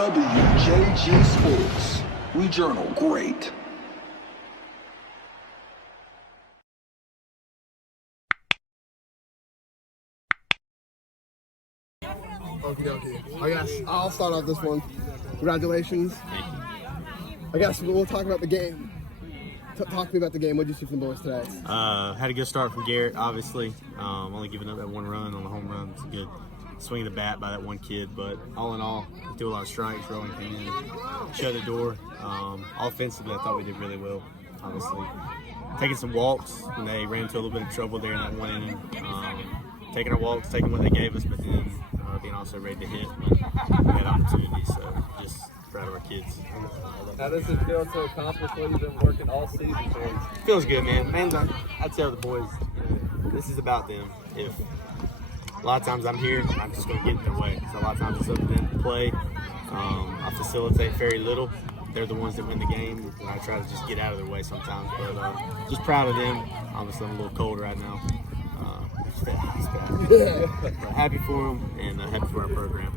WJG Sports. We journal great. Okie dokie. I guess I'll start off this one. Congratulations. I guess we'll talk about the game. Talk to me about the game. What did you see from the boys today? Had a good start from Garrett, obviously. Only giving up that one run on the home run. It's a good swing of the bat by that one kid. But all in all, we threw a lot of strikes. Rowan came in, shut the door. Offensively, I thought we did really well, obviously. Taking some walks when they ran into a little bit of trouble there in that one inning. Taking our walks, taking what they gave us, but then being also ready to hit when we had opportunities. So just proud of our kids. How does it feel to accomplish what you've been working all season for? Feels good, man. I tell the boys, this is about them. If a lot of times I'm here, I'm just going to get in their way. So a lot of times it's up to them to play. I facilitate very little. They're the ones that win the game, and I try to just get out of their way sometimes. But just proud of them. Obviously, I'm a little cold right now. But happy for them and happy for our program.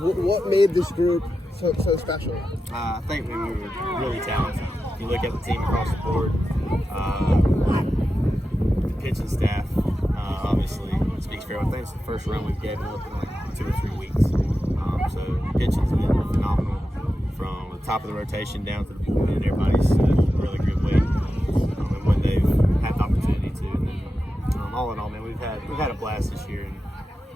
What made this group so special? I think we were really talented. If you look at the team across the board, the pitching staff, obviously speaks for everything. It's the first run we've given up in like 2 or 3 weeks. So pitching's been phenomenal from the top of the rotation down to the bullpen. Everybody's really good way and when they've had the opportunity to. And then, all in all, man, we've had a blast this year, and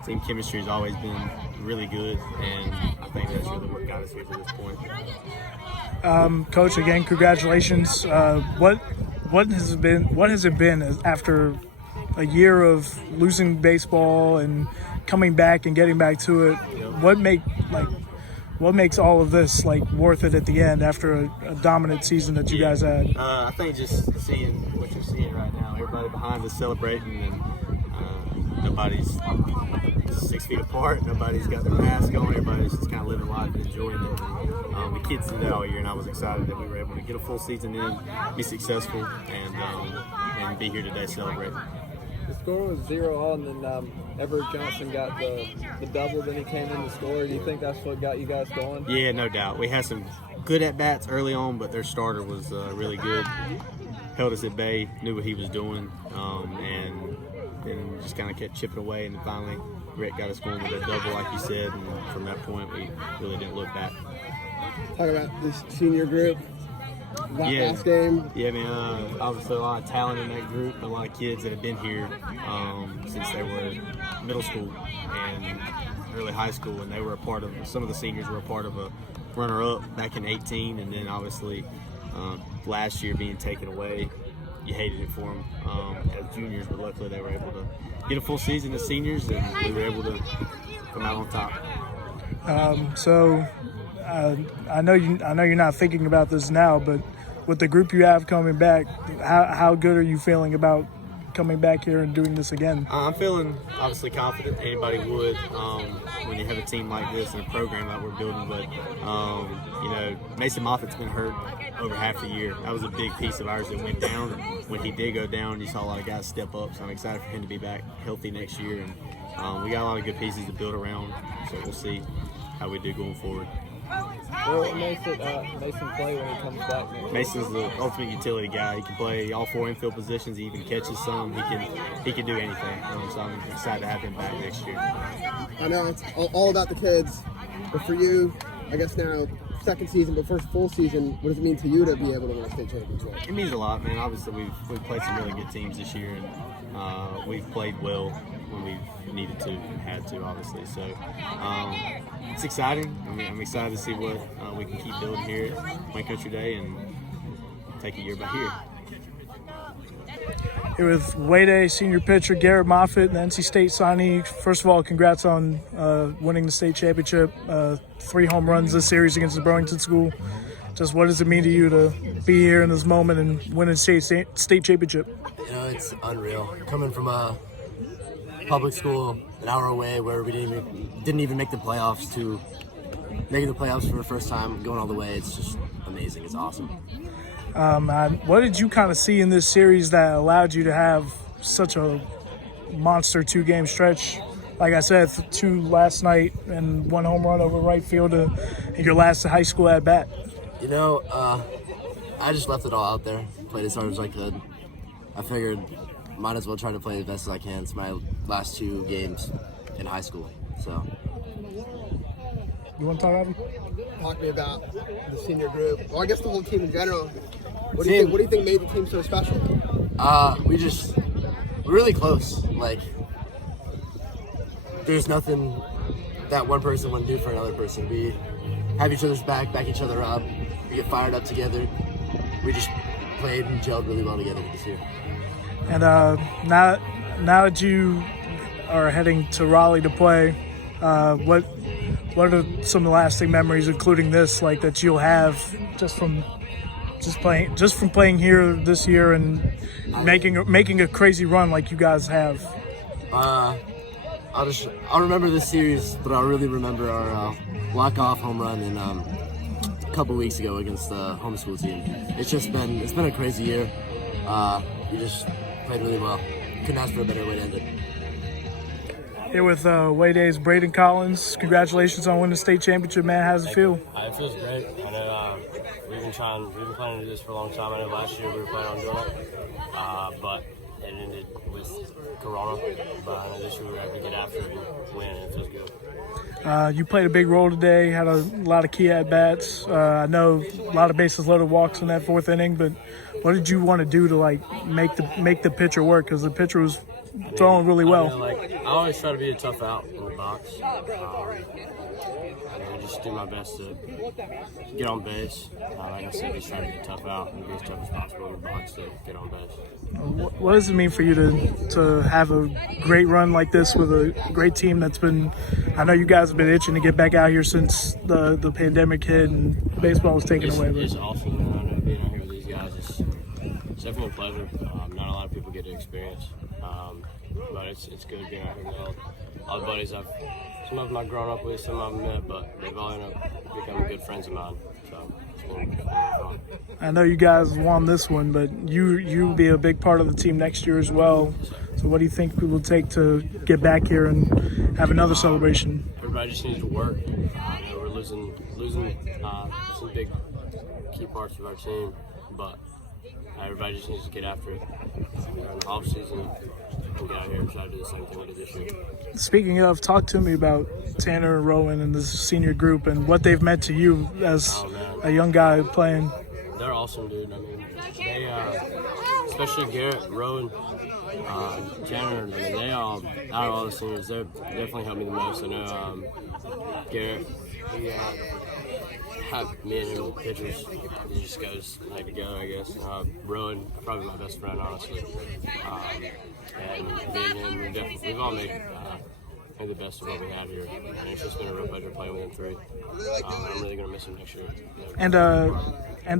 team chemistry has always been really good, and I think that's really what got us here to this point. Coach, again, congratulations. What has it been after a year of losing baseball and coming back and getting back to it? What makes all of this worth it at the end after a dominant season that you guys had? I think just seeing what you're seeing right now, everybody behind us celebrating, and nobody's 6 feet apart, nobody's got their mask on, everybody's just kind of living life and enjoying it. The kids did that all year, and I was excited that we were able to get a full season in, be successful, and be here today celebrating. The score was 0-all, and then Everett Johnson got the double. Then he came in to score. Do you think that's what got you guys going? Yeah, no doubt. We had some good at-bats early on, but their starter was really good. Held us at bay, knew what he was doing, and just kind of kept chipping away. And then finally, Brett got us going with that double, like you said. And from that point, we really didn't look back. Talk about this senior group. Last game. Yeah, man. Obviously, a lot of talent in that group. A lot of kids that have been here since they were middle school and early high school, and they were a part of. Some of the seniors were a part of a runner-up back in 18, and then obviously last year being taken away, you hated it for them as juniors. But luckily, they were able to get a full season as seniors, and we were able to come out on top. I know you're not thinking about this now, but with the group you have coming back, how good are you feeling about coming back here and doing this again? I'm feeling obviously confident. Anybody would when you have a team like this and a program that we're building. But Mason Moffat's been hurt over half the year. That was a big piece of ours that went down. When he did go down, you saw a lot of guys step up. So I'm excited for him to be back healthy next year. And we got a lot of good pieces to build around. So we'll see how we do going forward. What makes Mason play when he comes back? Mason's the ultimate utility guy. He can play all 4 infield positions. He even catches some. He can do anything. So I'm excited to have him back next year. I know it's all about the kids, but for you, I guess now second season, but first full season, what does it mean to you to be able to win a state championship? It means a lot, man. Obviously, we've played some really good teams this year, and we've played well when we've needed to and had to, obviously. So it's exciting. I'm excited to see what we can keep building here at Wayne Country Day and take it year by year. Here with WJG senior pitcher Garrett Moffat, the NC State signee. First of all, congrats on winning the state championship. 3 home runs this series against the Burlington school. Just what does it mean to you to be here in this moment and win a state championship? It's unreal. Coming from a public school an hour away where we didn't even make the playoffs to making the playoffs for the first time, going all the way, it's just amazing. It's awesome. What did you kind of see in this series that allowed you to have such a monster 2-game stretch like I said, 2 last night and 1 home run over right field in your last high school at bat. You know, I just left it all out there. Played as hard as I could. I figured might as well try to play as best as I can. It's my last 2 games in high school. So. You want to talk, Adam? Talk to me about the senior group. Well, I guess the whole team in general. What do you think made the team so special? We're really close. Like, there's nothing that one person wouldn't do for another person. We have each other's back each other up. We get fired up together. We just played and gelled really well together this year. And now that you are heading to Raleigh to play, what are some lasting memories, including this, like that you'll have just from playing here this year and making a crazy run like you guys have? I'll remember this series, but I'll really remember our walk-off home run in a couple weeks ago against the homeschool team. It's been a crazy year. We just played really well. Couldn't ask for a better way to end it. Here with Wayda's Braden Collins. Congratulations on winning the state championship, man. How does it feel? It feels great. I know we've been planning to do this for a long time. I know last year we were planning on doing it, but it ended with Corona. But I know this year we were able to get after it and win, and it feels good. You played a big role today, had a lot of key at-bats. I know a lot of bases-loaded walks in that 4th inning, but what did you want to do to make the pitcher work? Because the pitcher was throwing really well. I always try to be a tough out in the box. I just do my best to get on base. Like I said, just try to be a tough out and be as tough as possible in the box to get on base. What does it mean for you to have a great run like this with a great team that's been – I know you guys have been itching to get back out here since the pandemic hit and baseball was taken away. It's awesome, man. Being out here with these guys, it's definitely a pleasure. Not a lot of people get to experience. But it's good being out here with all the buddies some of them I've grown up with, some of them met, but they've all ended up becoming good friends of mine. So it's been fun. I know you guys won this one, but you'll be a big part of the team next year as well. So what do you think it will take to get back here and have another celebration? Everybody just needs to work. We're losing some big key parts of our team, but everybody just needs to get after it. We're in the off season. We'll get out here and try to do the same thing we did this year. Speaking of, talk to me about Tanner and Rowan and the senior group and what they've meant to you as a young guy playing. They're awesome, dude. I mean, they, especially Garrett, Rowan, Tanner, they all, out of all the seniors, they definitely helped me the most. I know Garrett, he had me and him pitchers. He just goes like to go, I guess. Rowan, probably my best friend, honestly. And me and him, we've all made the best of what we had here. And it's just been a real pleasure playing with them 3. I'm really going to miss him next year. And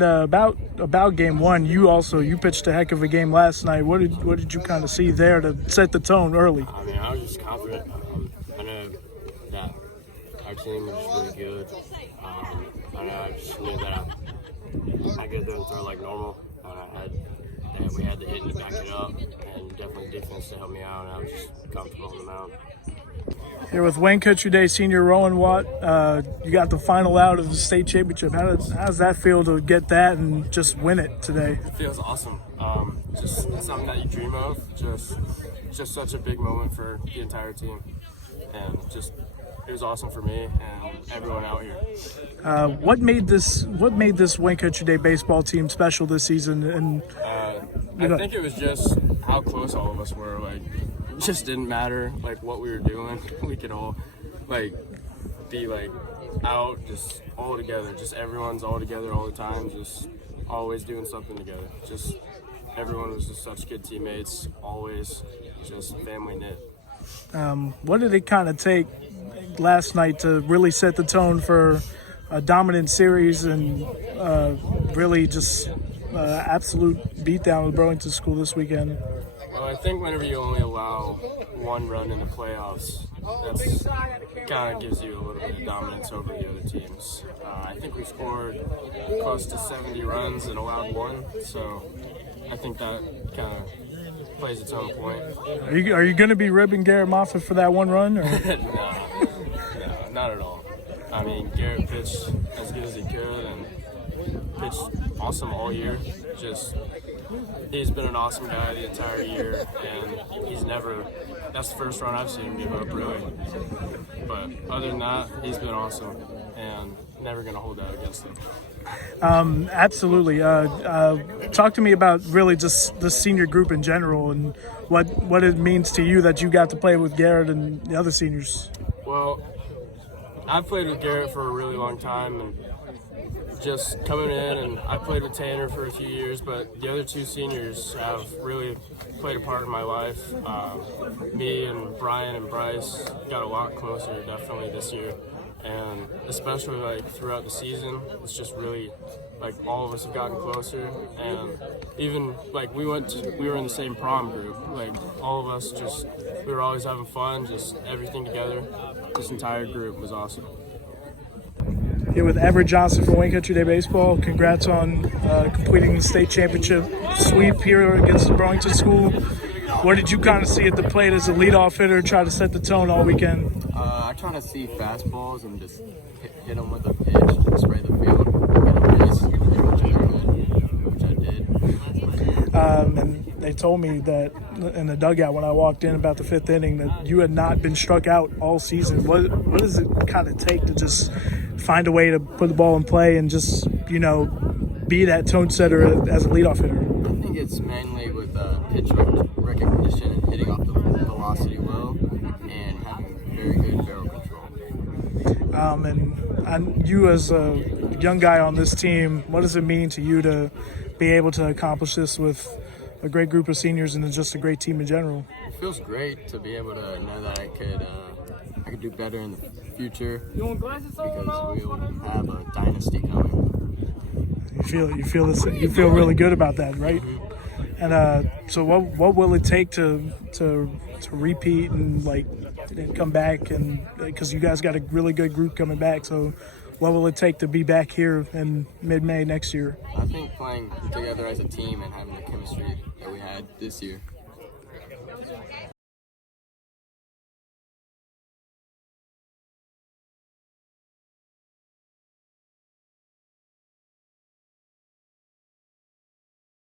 about game 1, you pitched a heck of a game last night. What did you kind of see there to set the tone early? I mean, I was just confident. I know that our team was really good. I know I just knew that I could go and throw like normal. We had the hit to back it up, and definitely defense to help me out, and I was just comfortable on the mound. Here with Wayne Country Day senior Rowan Watts, you got the final out of the state championship. How does that feel to get that and just win it today? It feels awesome. Just something that you dream of. Just such a big moment for the entire team, and it was awesome for me and everyone out here. What made this Wayne Country Day baseball team special this season? And I think it was just how close all of us were. Like, it just didn't matter like what we were doing. We could all like be like out, just all together. Just everyone's all together all the time. Just always doing something together. Just everyone was just such good teammates. Always just family knit. What did it kind of take last night to really set the tone for a dominant series and really just absolute beatdown with Burlington School this weekend? Well, I think whenever you only allow 1 run in the playoffs, that's kind of gives you a little bit of dominance over the other teams. I think we scored close to 70 runs and allowed 1, so I think that kind of plays its own point. Are you going to be ribbing Garrett Moffat for that one run? Or? No, not at all. I mean, Garrett pitched as good as he could and pitched awesome all year. He's been an awesome guy the entire year, and that's the first run I've seen him give up, really. But other than that, he's been awesome and never going to hold that against him. Absolutely. Talk to me about really just the senior group in general and what it means to you that you got to play with Garrett and the other seniors. Well, I've played with Garrett for a really long time, and just coming in, and I played with Tanner for a few years, but the other two seniors have really played a part in my life. Me and Brian and Bryce got a lot closer definitely this year, and especially like throughout the season, it's just really like all of us have gotten closer, and even like we were in the same prom group, like all of us we were always having fun, just everything together. This entire group was awesome. Here with Everett Johnson from Wayne Country Day Baseball. Congrats on completing the state championship sweep here against the Burlington School. What did you kind of see at the plate as a leadoff hitter, try to set the tone all weekend? I try to see fastballs and just hit them with a pitch and spray the field, get a base, which I did. And they told me that in the dugout when I walked in about the fifth inning that you had not been struck out all season. What does it kind of take to just find a way to put the ball in play and just, be that tone setter as a leadoff hitter? I think it's mainly with pitch recognition and hitting off the velocity well and having very good barrel control. And you as a young guy on this team, what does it mean to you to be able to accomplish this with a great group of seniors and just a great team in general? It feels great to be able to know that I could do better in the future because we'll have a dynasty coming. You feel really good about that, right? And so what will it take to repeat and come back, and because you guys got a really good group coming back, so what will it take to be back here in mid-May next year? I think playing together as a team and having the chemistry that we had this year.